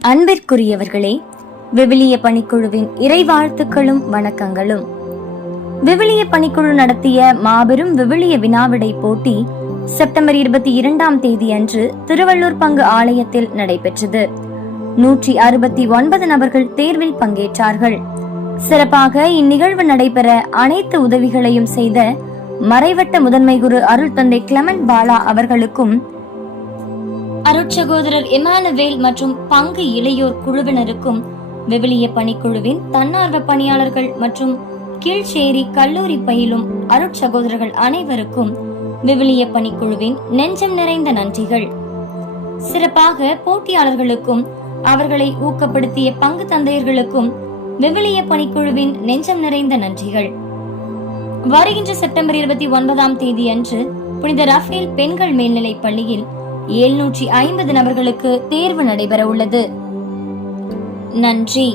அன்பிற்குரியவர்களே, விவிலிய பணிக்குழுவின் இறைவாழ்த்துக்களும் வணக்கங்களும். விவிலிய பணிக்குழு நடத்திய மாபெரும் விவிலிய வினாவிடை போட்டி செப்டம்பர் 22ஆம் தேதி அன்று திருவள்ளூர் பங்கு ஆலயத்தில் நடைபெற்றது. 169 நபர்கள் தேர்வில் பங்கேற்றார்கள். சிறப்பாக இந்நிகழ்வு நடைபெற அனைத்து உதவிகளையும் செய்த மறைவட்ட முதன்மை குரு அருள் தந்தை கிளமெண்ட் பாலா அவர்களுக்கும், அருட்சகோதரர் இமானுவேல் மற்றும் பங்கு இளையோர் குழுவினருக்கும், விவிலிய பணிக்குழுவின் தன்னார்வ பணியாளர்கள் மற்றும் கீழ்ச்சேரி கல்லூரி பயிலும் அருட்சகோதரர்கள் அனைவருக்கும் விவிலிய பணிக்குழுவின் நெஞ்சம் நிறைந்த நன்றிகள். சிறப்பாக போட்டியாளர்களுக்கும் அவர்களை ஊக்கப்படுத்திய பங்கு தந்தையர்களுக்கும் விவிலிய பணிக்குழுவின் நெஞ்சம் நிறைந்த நன்றிகள். வருகின்ற செப்டம்பர் 29ஆம் தேதி அன்று புனித ரஃபேல் பெண்கள் மேல்நிலை பள்ளியில் 750 நபர்களுக்கு தேர்வு நடைபெற உள்ளது. நன்றி.